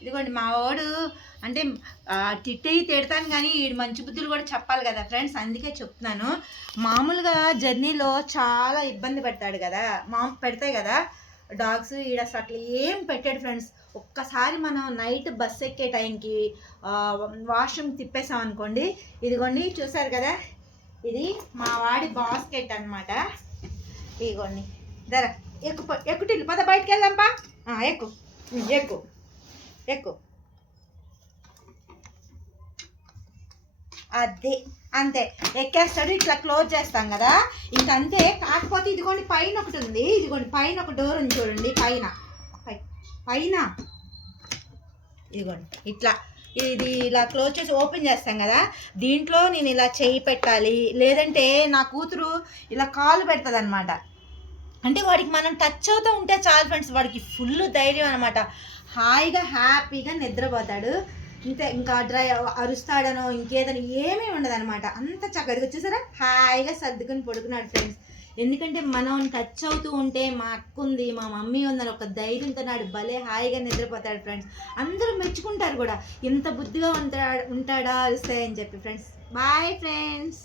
ఇదిగోండి మా వాడు అంటే తిడతాను కానీ ఈ మంచి బుద్ధులు కూడా చెప్పాలి కదా ఫ్రెండ్స్, అందుకే చెప్తున్నాను. మామూలుగా జర్నీలో చాలా ఇబ్బంది పెడతాడు కదా, పెడతాయి కదా డాగ్స్. ఈడ అసలు అట్లా ఏం పెట్టాడు ఫ్రెండ్స్. ఒక్కసారి మనం నైట్ బస్ ఎక్కే టైంకి వాష్రూమ్ తిప్పేసాం అనుకోండి, ఇదిగోండి చూసారు కదా, ఇది మా వాడి బాస్కెట్ అనమాట. ఇదిగోండి ధర ఎక్కుటిల్లు పద బయటకు వెళ్దాంపా, ఎక్కు ఎక్కు ఎక్కు, అదే అంతే ఎక్కేస్తాడు. ఇట్లా క్లోజ్ చేస్తాం కదా ఇంకంతే. కాకపోతే ఇదిగోండి పైన ఒకటి ఉంది, ఇదిగోండి పైన ఒక డోర్ ఉంది చూడండి, పైన పైన ఇదిగోండి ఇట్లా ఇది ఇలా క్లోజ్ చేసి ఓపెన్ చేస్తాం కదా, దీంట్లో నేను ఇలా చేయి పెట్టాలి, లేదంటే నా కూతురు ఇలా కాలు పెడుతుంది అనమాట. అంటే వాడికి మనం టచ్ అవుతూ ఉంటే చాలు ఫ్రెండ్స్, వాడికి ఫుల్ ధైర్యం అనమాట. హాయిగా హ్యాపీగా నిద్రపోతాడు. ఇంకా అరుస్తాడనో ఇంకేదనో ఏమీ ఉండదు అనమాట. అంత చక్కగా వచ్చేసారా హాయిగా సర్దుకొని పడుకున్నాడు ఫ్రెండ్స్. ఎందుకంటే మనం టచ్ అవుతూ ఉంటే మా అక్క ఉంది, మా మమ్మీ ఉందని ఒక ధైర్యంతో నాడు భలే హాయిగా నిద్రపోతాడు ఫ్రెండ్స్. అందరూ మెచ్చుకుంటారు కూడా, ఇంత బుద్ధిగా ఉంటాడా అరుస్తాయని చెప్పి ఫ్రెండ్స్. Bye friends.